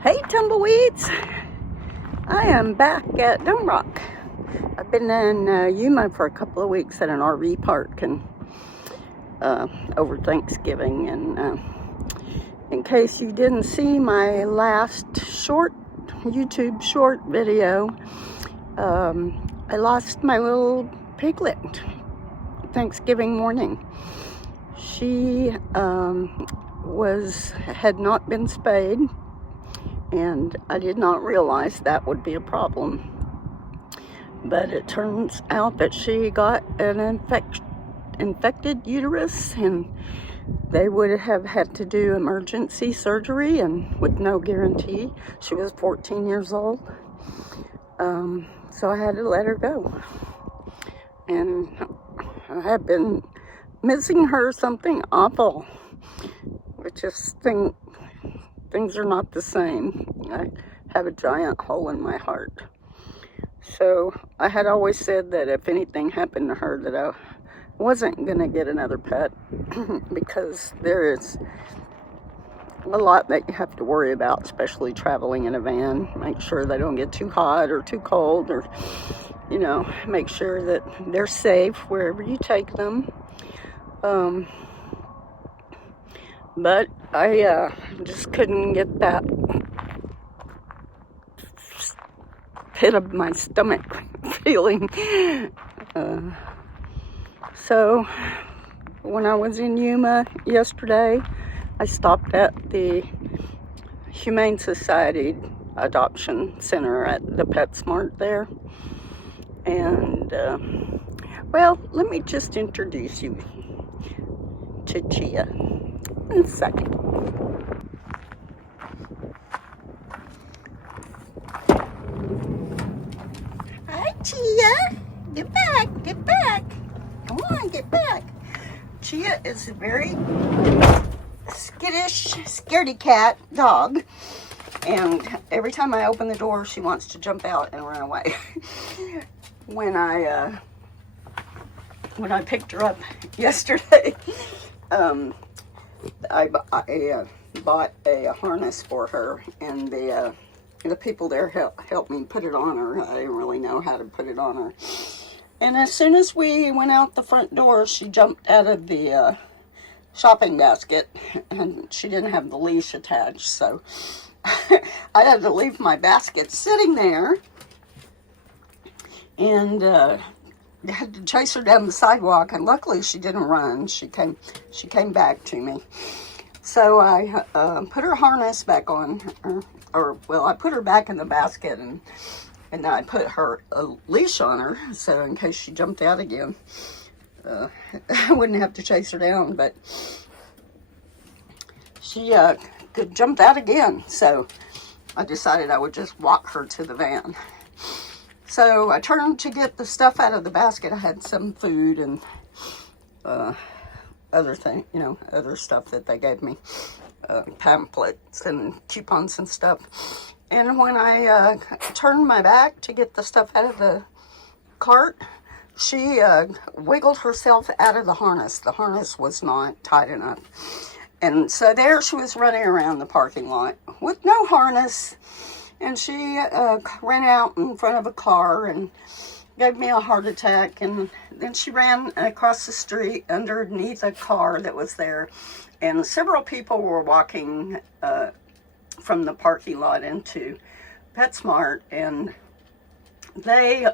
Hey tumbleweeds! I am back at Dumb Rock. I've been in Yuma for a couple of weeks at an RV park and over Thanksgiving. And in case you didn't see my last YouTube short video, I lost my little piglet Thanksgiving morning. She had not been spayed, and I did not realize that would be a problem. But it turns out that she got an infected uterus, and they would have had to do emergency surgery, and with no guarantee. She was 14 years old. So I had to let her go. And I have been missing her something awful. I just think things are not the same. I have a giant hole in my heart. So I had always said that if anything happened to her, that I wasn't going to get another pet because there is a lot that you have to worry about, especially traveling in a van. Make sure they don't get too hot or too cold, or, make sure that they're safe wherever you take them. But I just couldn't get that pit of my stomach feeling. So when I was in Yuma yesterday, I stopped at the Humane Society Adoption Center at the PetSmart there. And, well, let me just introduce you to Chia in a second. Hi, Chia. Get back. Come on, get back. Chia is a very skittish, scaredy cat dog. And every time I open the door, she wants to jump out and run away. When I picked her up yesterday, I bought a harness for her, and the people there helped me put it on her. I didn't really know how to put it on her. And as soon as we went out the front door, she jumped out of the shopping basket, and she didn't have the leash attached, so I had to leave my basket sitting there, and had to chase her down the sidewalk. And luckily she didn't run. She came back to me. So I put her harness back on, I put her back in the basket, and then I put a leash on her, so in case she jumped out again, I wouldn't have to chase her down. But she could jump out again, so I decided I would just walk her to the van. So I turned to get the stuff out of the basket. I had some food and other stuff that they gave me, pamphlets and coupons and stuff. And when I turned my back to get the stuff out of the cart, she wiggled herself out of the harness. The harness was not tight enough. And so there she was running around the parking lot with no harness. And she ran out in front of a car and gave me a heart attack. And then she ran across the street underneath a car that was there. And several people were walking from the parking lot into PetSmart, and they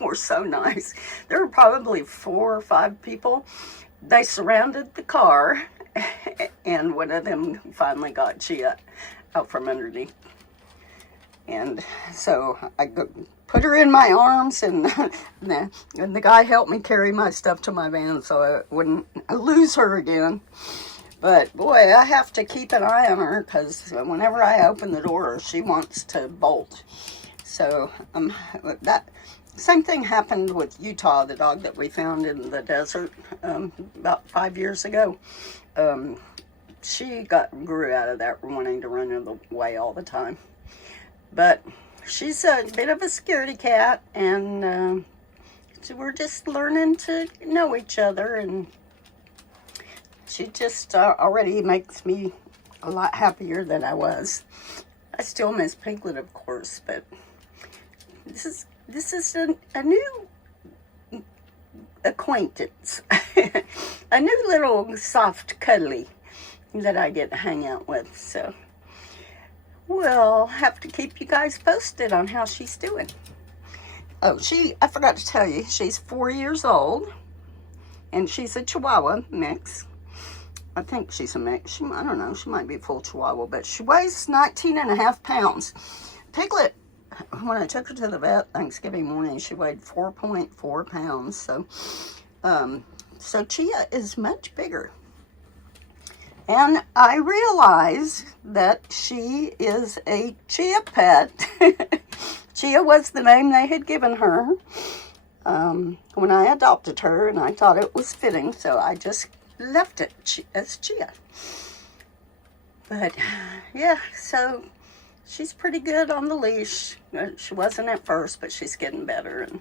were so nice. There were probably 4 or 5 people. They surrounded the car, and one of them finally got Chia out from underneath. And so I put her in my arms, and the guy helped me carry my stuff to my van so I wouldn't lose her again. But boy, I have to keep an eye on her, because whenever I open the door, she wants to bolt. So that same thing happened with Utah, the dog that we found in the desert about 5 years ago. She grew out of that, wanting to run away all the time. But she's a bit of a scaredy cat, and so we're just learning to know each other, and she just already makes me a lot happier than I was. I still miss Piglet, of course, but this is a new acquaintance. A new little soft cuddly that I get to hang out with. So we'll have to keep you guys posted on how she's doing. Oh, I forgot to tell you, she's 4 years old, and she's a Chihuahua mix. I think she's a mix. I don't know, she might be full Chihuahua, but she weighs 19.5 pounds. Piglet, when I took her to the vet Thanksgiving morning, she weighed 4.4 pounds. So Chia is much bigger. And I realize that she is a Chia Pet. Chia was the name they had given her when I adopted her, and I thought it was fitting, so I just left it as Chia. But yeah, so she's pretty good on the leash. She wasn't at first, but she's getting better, and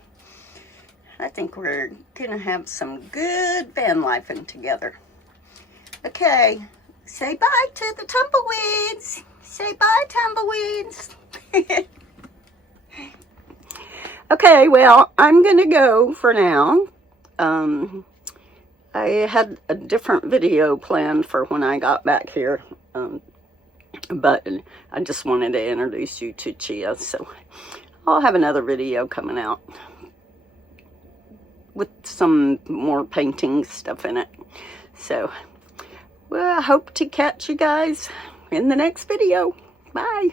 I think we're gonna have some good van lifing together. Okay, say bye to the tumbleweeds. Say bye, tumbleweeds. Okay, well, I'm gonna go for now. I had a different video planned for when I got back here, but I just wanted to introduce you to Chia, so I'll have another video coming out with some more painting stuff in it. So, well, I hope to catch you guys in the next video. Bye.